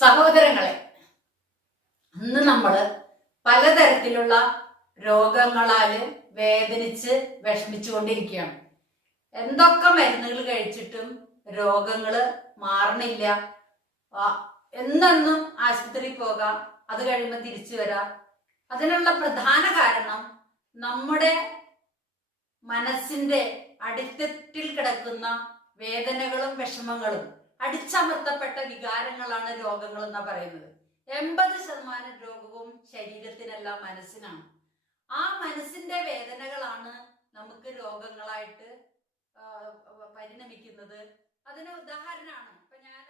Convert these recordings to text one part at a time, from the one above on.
സഹോദരങ്ങളെ, ഇന്ന് നമ്മൾ പലതരത്തിലുള്ള രോഗങ്ങളാല് വേദനിച്ച് വിഷമിച്ചുകൊണ്ടിരിക്കുകയാണ്. എന്തൊക്കെ മരുന്നുകൾ കഴിച്ചിട്ടും രോഗങ്ങള് മാറണില്ല. എന്നെന്നും ആശുപത്രിയിൽ പോകാം, അത് കഴിയുമ്പോൾ തിരിച്ചു വരാം. അതിനുള്ള പ്രധാന കാരണം നമ്മുടെ മനസ്സിന്റെ അടിത്തട്ടിൽ കിടക്കുന്ന വേദനകളും വിഷമങ്ങളും അടിച്ചമർത്തപ്പെട്ട വികാരങ്ങളാണ് രോഗങ്ങൾ എന്നാ പറയുന്നത്. 80% രോഗവും ശരീരത്തിനല്ല, മനസ്സിനാണ്. ആ മനസ്സിന്റെ വേദനകളാണ് നമുക്ക് രോഗങ്ങളായിട്ട് പരിണമിക്കുന്നത്. അതിന് ഉദാഹരണമാണ് ഇപ്പൊ നമ്മള്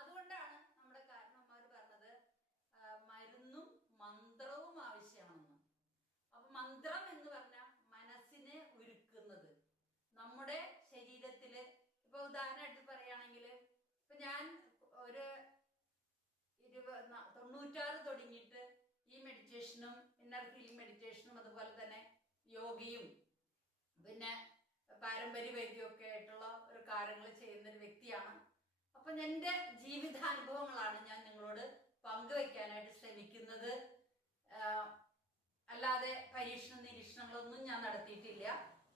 അതുകൊണ്ടാണ് നമ്മുടെ കാരണവന്മാർ പറഞ്ഞത് മരുന്നും മന്ത്രവും ആവശ്യമാണെന്ന്. അപ്പൊ മന്ത്രം എന്ന് പറഞ്ഞാൽ മനസ്സിനെ ഒരുക്കുന്നത്. നമ്മുടെ ശരീരത്തില് ഇപ്പൊ ഉദാഹരണമായിട്ട് പറയുകയാണെങ്കിൽ, ഇപ്പൊ ഞാൻ ഒരു 96 തുടങ്ങിയിട്ട് ഈ മെഡിറ്റേഷനും ഇന്നർ ഹീലിംഗ് മെഡിറ്റേഷനും അതുപോലെ തന്നെ യോഗയും പിന്നെ പാരമ്പര്യ വൈദ്യമൊക്കെ ആയിട്ടുള്ള ഒരു കാര്യങ്ങൾ ചെയ്യുന്ന ഒരു വ്യക്തിയാണ്. അപ്പൊ എന്റെ ജീവിതാനുഭവങ്ങളാണ് ഞാൻ നിങ്ങളോട് പങ്കുവെക്കാനായിട്ട് ശ്രമിക്കുന്നത്. അല്ലാതെ പരീക്ഷണ നിരീക്ഷണങ്ങളൊന്നും ഞാൻ നടത്തിയിട്ടില്ല.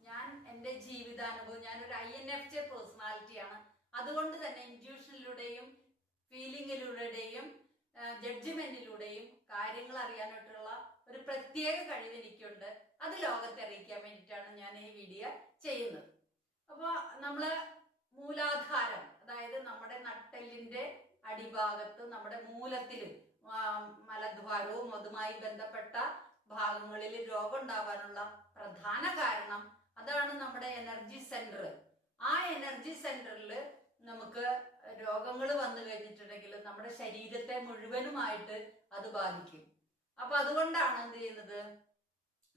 ഞാൻ എൻ്റെ ജീവിതാനുഭവം, ഞാനൊരു INFJ പേഴ്സണാലിറ്റിയാണ്. അതുകൊണ്ട് തന്നെ ഇൻറ്റ്യൂഷനിലൂടെയും ഫീലിങ്ങിലൂടെയും ജഡ്ജ്മെന്റിലൂടെയും കാര്യങ്ങൾ അറിയാനായിട്ടുള്ള ഒരു പ്രത്യേക കഴിവ് എനിക്കുണ്ട്. അത് ലോകത്തെ അറിയിക്കാൻ വേണ്ടിയിട്ടാണ് ഞാൻ ഈ വീഡിയോ ചെയ്യുന്നത്. അപ്പോൾ നമ്മള് മൂലാധാരം, അതായത് നമ്മുടെ നട്ടെല്ലിന്റെ അടിഭാഗത്ത്, നമ്മുടെ മൂലത്തിലും മലദ്വാരവും അതുമായി ബന്ധപ്പെട്ട ഭാഗങ്ങളിൽ രോഗം ഉണ്ടാവാനുള്ള പ്രധാന കാരണം അതാണ് നമ്മുടെ എനർജി സെന്റർ. ആ എനർജി സെന്ററിൽ നമുക്ക് രോഗങ്ങൾ വന്നു കഴിഞ്ഞിട്ടുണ്ടെങ്കിൽ നമ്മുടെ ശരീരത്തെ മുഴുവനുമായിട്ട് അത് ബാധിക്കും. അപ്പൊ അതുകൊണ്ടാണ് എന്ത് ചെയ്യുന്നത്,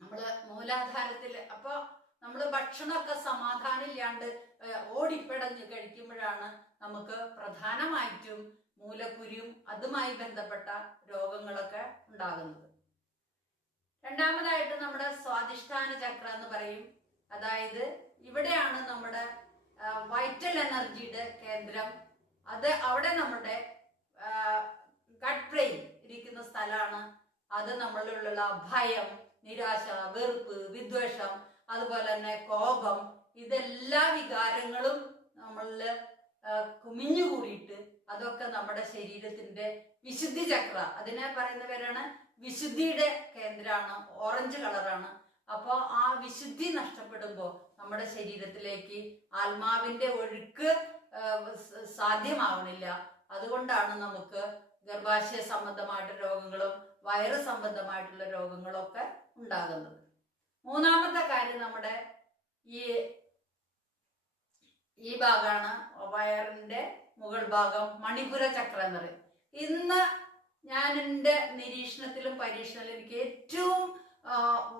നമ്മള് മൂലാധാരത്തില് അപ്പൊ നമ്മള് ഭക്ഷണമൊക്കെ സമാധാനം ഇല്ലാണ്ട് ഓടിപ്പിടഞ്ഞ് കഴിക്കുമ്പോഴാണ് നമുക്ക് പ്രധാനമായിട്ടും മൂലക്കുരുവും അതുമായി ബന്ധപ്പെട്ട രോഗങ്ങളൊക്കെ ഉണ്ടാകുന്നത്. രണ്ടാമതായിട്ട് നമ്മുടെ സ്വാധിഷ്ഠാന ചക്ര എന്ന് പറയും. അതായത് ഇവിടെയാണ് നമ്മുടെ വൈറ്റൽ എനർജിയുടെ കേന്ദ്രം. അവിടെ നമ്മുടെ ഗട്ട് ബ്രെയിൻ ഇരിക്കുന്ന സ്ഥലമാണ്. അത് നമ്മളിലുള്ള ഭയം, നിരാശ, വെറുപ്പ്, വിദ്വേഷം, അതുപോലെ തന്നെ കോപം, ഇതെല്ലാ വികാരങ്ങളും നമ്മളില് കുമിഞ്ഞുകൂടിയിട്ട് അതൊക്കെ നമ്മുടെ ശരീരത്തിന്റെ വിശുദ്ധി ചക്ര, അതിനെ പറയുന്ന പേരാണ് വിശുദ്ധിയുടെ കേന്ദ്രമാണ്, ഓറഞ്ച് കളറാണ്. അപ്പോ ആ വിശുദ്ധി നഷ്ടപ്പെടുമ്പോൾ നമ്മുടെ ശരീരത്തിലേക്ക് ആത്മാവിന്റെ ഒഴുക്ക് സാധ്യമാവണില്ല. അതുകൊണ്ടാണ് നമുക്ക് ഗർഭാശയ സംബന്ധമായിട്ട് രോഗങ്ങളും വയറ് സംബന്ധമായിട്ടുള്ള രോഗങ്ങളൊക്കെ ഉണ്ടാകുന്നത്. മൂന്നാമത്തെ കാര്യം നമ്മുടെ ഈ ഭാഗമാണ് വയറിന്റെ മുകൾ ഭാഗം, മണിപുര ചക്ര എന്ന് പറയും. ഇന്ന് ഞാൻ എൻ്റെ നിരീക്ഷണത്തിലും പരീക്ഷണത്തിലും എനിക്ക് ഏറ്റവും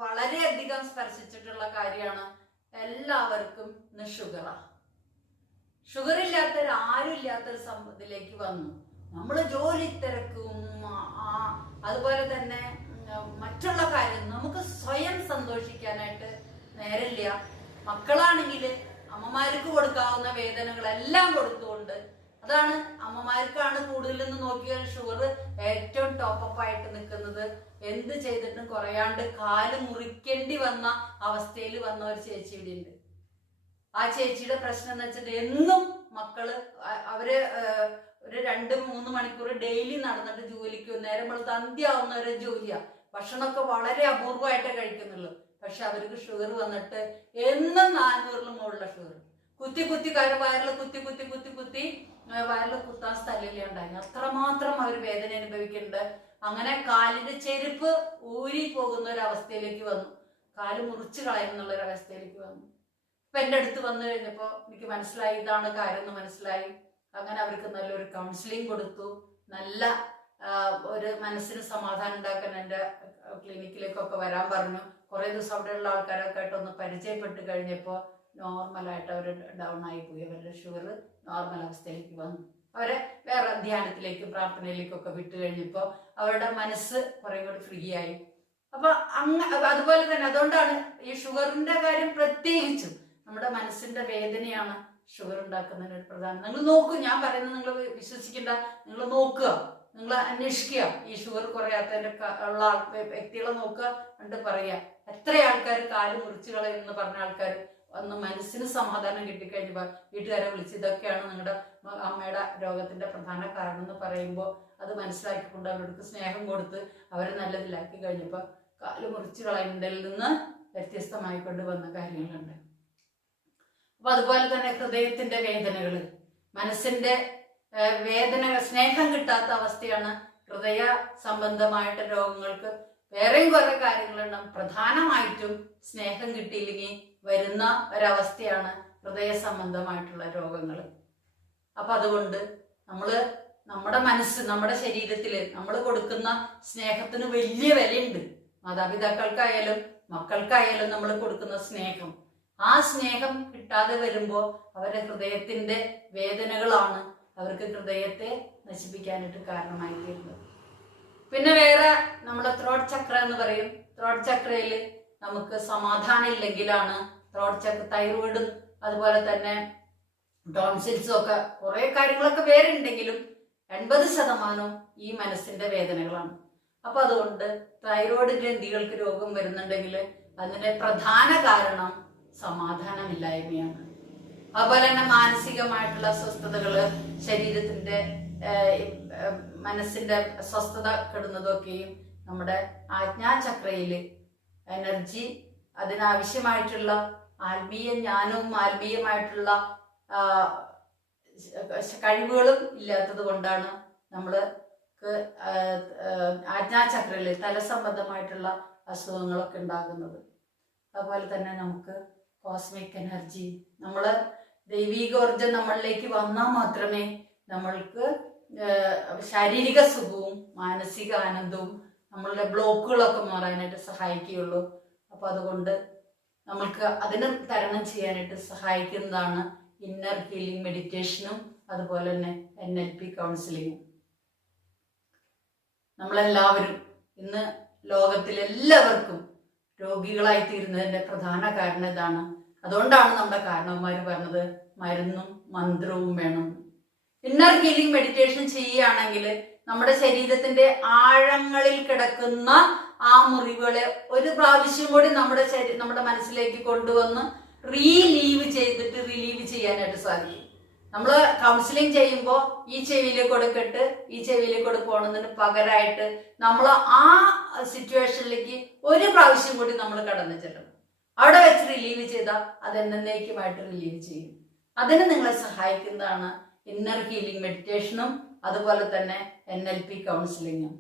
വളരെയധികം സ്പർശിച്ചിട്ടുള്ള കാര്യമാണ് എല്ലാവർക്കും ഇന്ന് ഷുഗറാണ്. ഷുഗർ ഇല്ലാത്തൊരു ആരും ഇല്ലാത്തൊരു ഇതിലേക്ക് വന്നു. നമ്മൾ ജോലി തിരക്കും അതുപോലെ തന്നെ മറ്റുള്ള കാര്യം നമുക്ക് സ്വയം സന്തോഷിക്കാനായിട്ട് നേരമില്ല. മക്കളാണെങ്കിൽ അമ്മമാർക്ക് കൊടുക്കാവുന്ന വേദനകളെല്ലാം കൊടുത്തുകൊണ്ട്, അതാണ് അമ്മമാർക്കാണ് കൂടുതലെന്ന് നോക്കിയാൽ ഷുഗർ ഏറ്റവും ടോപ്പപ്പ് ആയിട്ട് നിൽക്കുന്നത്. എന്ത് ചെയ്തിട്ടും കുറയാണ്ട് കാല് മുറിക്കേണ്ടി വന്ന അവസ്ഥയിൽ വന്ന ഒരു ചേച്ചി ഇവിടെ ഉണ്ട്. ആ ചേച്ചിയുടെ പ്രശ്നം എന്ന് വെച്ചിട്ട് എന്നും മക്കള് അവര് ഒരു 2-3 മണിക്കൂർ ഡെയിലി നടന്നിട്ട് ജോലിക്ക്, നേരം വെളുത്ത് അന്ത്യാവുന്നവരെ ജോലിയാ. ഭക്ഷണമൊക്കെ വളരെ അപൂർവമായിട്ടേ കഴിക്കുന്നുള്ളൂ. പക്ഷെ അവർക്ക് ഷുഗർ വന്നിട്ട് എന്നും 400 മുകളിലുള്ള ഷുഗർ. കുത്തി വയറിൽ കുത്തി വയറിൽ കുത്താൻ സ്ഥലമില്ലാണ്ടായി. അത്രമാത്രം അവർ വേദന അനുഭവിക്കുന്നുണ്ട്. അങ്ങനെ കാലിന്റെ ചെരുപ്പ് ഊരി പോകുന്ന ഒരു അവസ്ഥയിലേക്ക് വന്നു. കാല് മുറിച്ച് കളയുന്നുള്ള ഒരു അവസ്ഥയിലേക്ക് വന്നു. ഇപ്പൊ എൻ്റെ അടുത്ത് വന്നു കഴിഞ്ഞപ്പോ എനിക്ക് മനസ്സിലായി, ഇതാണ് കാര്യം എന്ന് മനസ്സിലായി. അങ്ങനെ അവർക്ക് നല്ലൊരു കൗൺസിലിംഗ് കൊടുത്തു. നല്ല ഒരു മനസ്സിന് സമാധാനം ഉണ്ടാക്കാൻ എൻ്റെ ക്ലിനിക്കിലേക്കൊക്കെ വരാൻ പറഞ്ഞു. കുറെ ദിവസം അവിടെയുള്ള ആൾക്കാരൊക്കെ ആയിട്ട് ഒന്ന് പരിചയപ്പെട്ട് കഴിഞ്ഞപ്പോൾ നോർമലായിട്ട് അവർ ഡൗൺ ആയി പോയി. അവരുടെ ഷുഗർ നോർമൽ അവസ്ഥയിലേക്ക് വന്നു. അവരെ വേറെ ധ്യാനത്തിലേക്കും പ്രാർത്ഥനയിലേക്കൊക്കെ വിട്ടു കഴിഞ്ഞപ്പോൾ അവരുടെ മനസ്സ് കുറേ കൂടി ഫ്രീ ആയി. അപ്പൊ അതുപോലെ തന്നെ അതുകൊണ്ടാണ് ഈ ഷുഗറിന്റെ കാര്യം പ്രത്യേകിച്ചും നമ്മുടെ മനസ്സിന്റെ വേദനയാണ് ഷുഗർ ഉണ്ടാക്കുന്നതിന് ഒരു പ്രധാനം. നിങ്ങൾ നോക്കൂ, ഞാൻ പറയുന്നത് നിങ്ങൾ വിശ്വസിക്കേണ്ട, നിങ്ങൾ നോക്കുക, നിങ്ങൾ അന്വേഷിക്കുക. ഈ ഷുഗർ കുറയാത്തതിന്റെ ഉള്ള വ്യക്തികളെ നോക്കുക, എന്നിട്ട് പറയുക. എത്ര ആൾക്കാർ കാല് മുറിച്ച് കളയുമെന്ന് പറഞ്ഞ ആൾക്കാർ ഒന്ന് മനസ്സിന് സമാധാനം കിട്ടിക്കഴിഞ്ഞപ്പോൾ വീട്ടുകാരെ വിളിച്ച് ഇതൊക്കെയാണ് നിങ്ങളുടെ അമ്മയുടെ രോഗത്തിന്റെ പ്രധാന കാരണം എന്ന് പറയുമ്പോൾ അത് മനസ്സിലാക്കിക്കൊണ്ട് അവർക്ക് സ്നേഹം കൊടുത്ത് അവരെ നല്ലതിലാക്കി കഴിഞ്ഞപ്പോൾ കാല് മുറിച്ച് കളയുന്നതിൽ നിന്ന് വ്യത്യസ്തമായിക്കൊണ്ട് വന്ന കാര്യങ്ങളുണ്ട്. അപ്പൊ അതുപോലെ തന്നെ ഹൃദയത്തിന്റെ വേദനകള്, മനസ്സിന്റെ വേദന, സ്നേഹം കിട്ടാത്ത അവസ്ഥയാണ് ഹൃദയ സംബന്ധമായിട്ട് രോഗങ്ങൾക്ക്. വേറെയും കുറെ കാര്യങ്ങളുണ്ടാവും. പ്രധാനമായിട്ടും സ്നേഹം കിട്ടിയില്ലെങ്കിൽ വരുന്ന ഒരവസ്ഥയാണ് ഹൃദയ സംബന്ധമായിട്ടുള്ള രോഗങ്ങൾ. അപ്പൊ അതുകൊണ്ട് നമ്മുടെ മനസ്സ്, നമ്മുടെ ശരീരത്തില് നമ്മൾ കൊടുക്കുന്ന സ്നേഹത്തിന് വലിയ വിലയുണ്ട്. മാതാപിതാക്കൾക്കായാലും മക്കൾക്കായാലും നമ്മൾ കൊടുക്കുന്ന സ്നേഹം, ആ സ്നേഹം കിട്ടാതെ വരുമ്പോൾ അവരുടെ ഹൃദയത്തിന്റെ വേദനകളാണ് അവർക്ക് ഹൃദയത്തെ നശിപ്പിക്കാനായിട്ട് കാരണമായി തീരുന്നത്. പിന്നെ വേറെ നമ്മുടെ ത്രോട്ട് ചക്ര എന്ന് പറയും. ത്രോട്ട് ചക്രയിൽ നമുക്ക് സമാധാനം ഇല്ലെങ്കിലാണ് ത്രോട്ട് ചക്ര, തൈറോയിഡും അതുപോലെ തന്നെ ടോൺസിൽസും ഒക്കെ കുറെ കാര്യങ്ങളൊക്കെ വേറെ ഉണ്ടെങ്കിലും 80% ഈ മനസ്സിന്റെ വേദനകളാണ്. അപ്പൊ അതുകൊണ്ട് തൈറോയിഡ് ഗ്രന്ഥികൾക്ക് രോഗം വരുന്നുണ്ടെങ്കിൽ അതിന്റെ പ്രധാന കാരണം സമാധാനമില്ലായ്മയാണ്. അതുപോലെ തന്നെ മാനസികമായിട്ടുള്ള അസ്വസ്ഥതകള്, ശരീരത്തിന്റെ മനസ്സിന്റെ സ്വസ്ഥത കെടുന്നതൊക്കെയും നമ്മുടെ ആജ്ഞാചക്രയില് എനർജി, അതിനാവശ്യമായിട്ടുള്ള ആത്മീയ ജ്ഞാനവും ആത്മീയമായിട്ടുള്ള കഴിവുകളും ഇല്ലാത്തത് കൊണ്ടാണ് നമ്മൾക്ക് ആജ്ഞാചക്രയില് തലസംബന്ധമായിട്ടുള്ള അസുഖങ്ങളൊക്കെ ഉണ്ടാകുന്നത്. അതുപോലെ തന്നെ നമുക്ക് കോസ്മിക് എനർജി, നമ്മള് ദൈവികോർജം നമ്മളിലേക്ക് വന്നാൽ മാത്രമേ നമ്മൾക്ക് ശാരീരിക സുഖവും മാനസിക ആനന്ദവും നമ്മളുടെ ബ്ലോക്കുകളൊക്കെ മാറാനായിട്ട് സഹായിക്കുകയുള്ളൂ. അപ്പൊ അതുകൊണ്ട് നമ്മൾക്ക് അതിനെ തരണം ചെയ്യാനായിട്ട് സഹായിക്കുന്നതാണ് ഇന്നർ ഹീലിംഗ് മെഡിറ്റേഷനും അതുപോലെ തന്നെ NLP കൗൺസിലിങ്ങും. നമ്മളെല്ലാവരും ഇന്ന് ലോകത്തിലെല്ലാവർക്കും രോഗികളായി തീരുന്നതിന്റെ പ്രധാന കാരണം ഇതാണ്. അതുകൊണ്ടാണ് നമ്മുടെ കാരണവന്മാര് പറഞ്ഞത് മരുന്നും മന്ത്രവും വേണം. ഇന്നർ ഹീലിംഗ് മെഡിറ്റേഷൻ ചെയ്യുകയാണെങ്കിൽ നമ്മുടെ ശരീരത്തിന്റെ ആഴങ്ങളിൽ കിടക്കുന്ന ആ മുറിവുകളെ ഒരു പ്രാവശ്യം കൂടി നമ്മുടെ മനസ്സിലേക്ക് കൊണ്ടുവന്ന് റിലീവ് ചെയ്യാനായിട്ട് സാധിക്കും. നമ്മൾ കൗൺസിലിംഗ് ചെയ്യുമ്പോൾ ഈ ചെവിയിലെ കൂടെ കെട്ട് ഈ ചെവിയിലെ കൂടെ പോണതിന് പകരമായിട്ട് നമ്മൾ ആ സിറ്റുവേഷനിലേക്ക് ഒരു പ്രാവശ്യം കൂടി നമ്മൾ കടന്നു ചെല്ലണം. അവിടെ വെച്ച് റിലീവ് ചെയ്താൽ അത് എന്നേക്കുമായിട്ട് റിലീവ് ചെയ്യും. അതിന് നിങ്ങളെ സഹായിക്കുന്നതാണ് ഇന്നർ ഹീലിംഗ് മെഡിറ്റേഷനും അതുപോലെ തന്നെ NLP കൗൺസിലിങ്ങും.